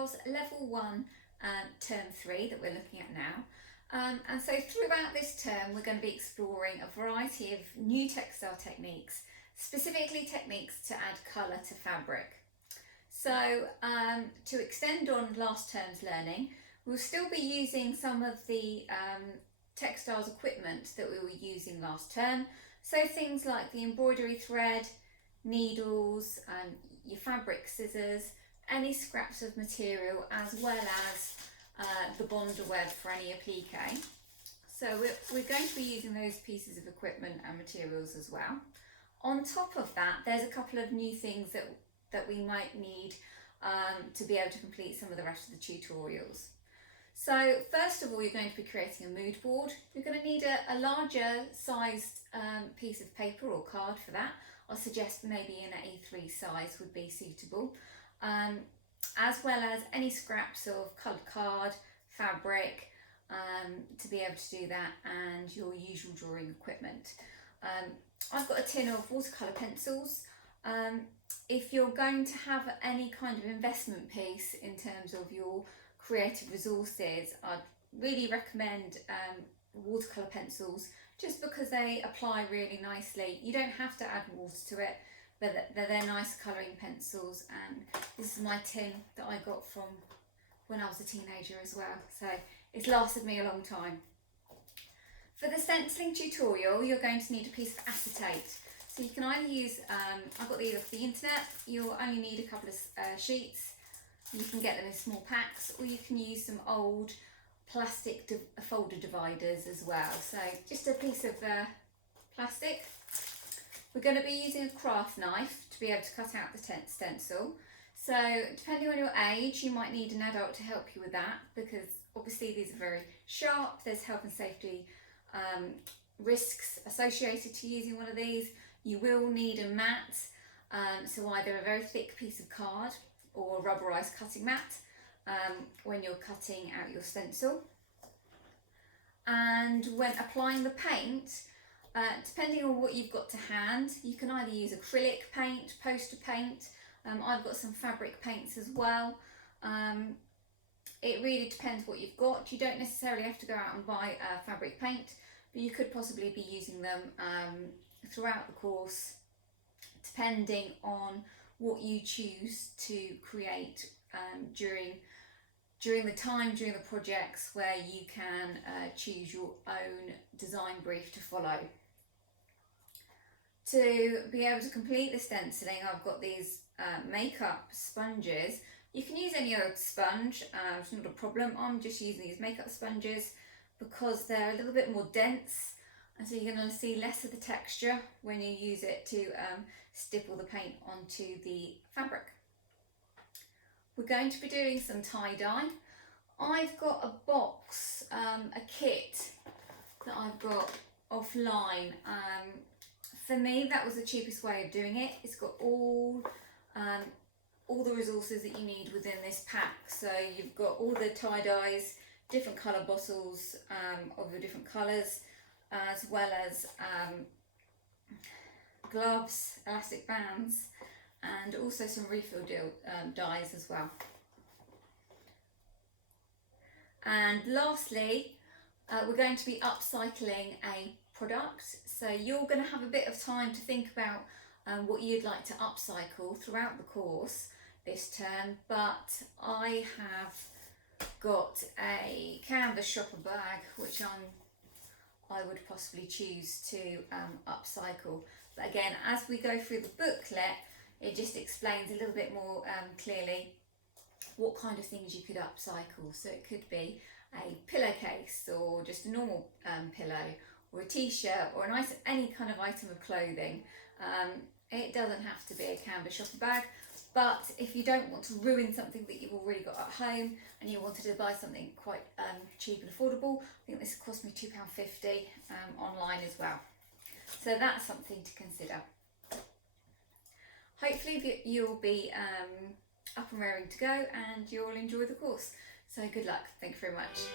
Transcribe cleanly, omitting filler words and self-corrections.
Textiles Level 1 Term 3 that we're looking at now. And so throughout this term we're going to be exploring a variety of new textile techniques, specifically techniques to add colour to fabric. So to extend on last term's learning, we'll still be using some of the textiles equipment that we were using last term. So things like the embroidery thread, needles, your fabric scissors, any scraps of material, as well as the bonder web for any applique. So we're going to be using those pieces of equipment and materials as well. On top of that, there's a couple of new things that we might need to be able to complete some of the rest of the tutorials. So first of all, you're going to be creating a mood board. You're going to need a larger sized piece of paper or card for that. I'll suggest maybe an A3 size would be suitable, as well as any scraps of coloured card, fabric, to be able to do that, and your usual drawing equipment. I've got a tin of watercolour pencils. If you're going to have any kind of investment piece in terms of your creative resources, I'd really recommend watercolour pencils, just because they apply really nicely. You don't have to add water to it, but they're nice colouring pencils, and this is my tin that I got from when I was a teenager as well, so it's lasted me a long time. For the stenciling tutorial, you're going to need a piece of acetate. So you can either use, I got these off the internet, you'll only need a couple of sheets. You can get them in small packs, or you can use some old plastic folder dividers as well. So just a piece of plastic. We're going to be using a craft knife to be able to cut out the stencil. So depending on your age, you might need an adult to help you with that, because obviously these are very sharp. There's health and safety risks associated to using one of these. You will need a mat, so either a very thick piece of card or a rubberized cutting mat when you're cutting out your stencil. And when applying the paint, depending on what you've got to hand, you can either use acrylic paint, poster paint. I've got some fabric paints as well. It really depends what you've got. You don't necessarily have to go out and buy fabric paint, but you could possibly be using them throughout the course, depending on what you choose to create during the projects, where you can choose your own design brief to follow. To be able to complete the stenciling, I've got these makeup sponges. You can use any old sponge, it's not a problem. I'm just using these makeup sponges because they're a little bit more dense, and so you're going to see less of the texture when you use it to stipple the paint onto the fabric. We're going to be doing some tie-dye. I've got a box, a kit that I've got offline. For me, that was the cheapest way of doing it. It's got all the resources that you need within this pack. So you've got all the tie-dyes, different colour bottles of the different colours, as well as gloves, elastic bands, and also some refill dyes as well. And lastly, we're going to be upcycling a product. So you're going to have a bit of time to think about what you'd like to upcycle throughout the course this term, but I have got a canvas shopper bag which I would possibly choose to upcycle. But again, as we go through the booklet, it just explains a little bit more clearly what kind of things you could upcycle. So it could be a pillowcase, or just a normal pillow, or a t-shirt, or any kind of item of clothing. It doesn't have to be a canvas shopper bag, but if you don't want to ruin something that you've already got at home and you wanted to buy something quite cheap and affordable, I think this cost me £2.50 online as well. So that's something to consider. Hopefully you'll be up and raring to go, and you'll enjoy the course. So good luck. Thank you very much.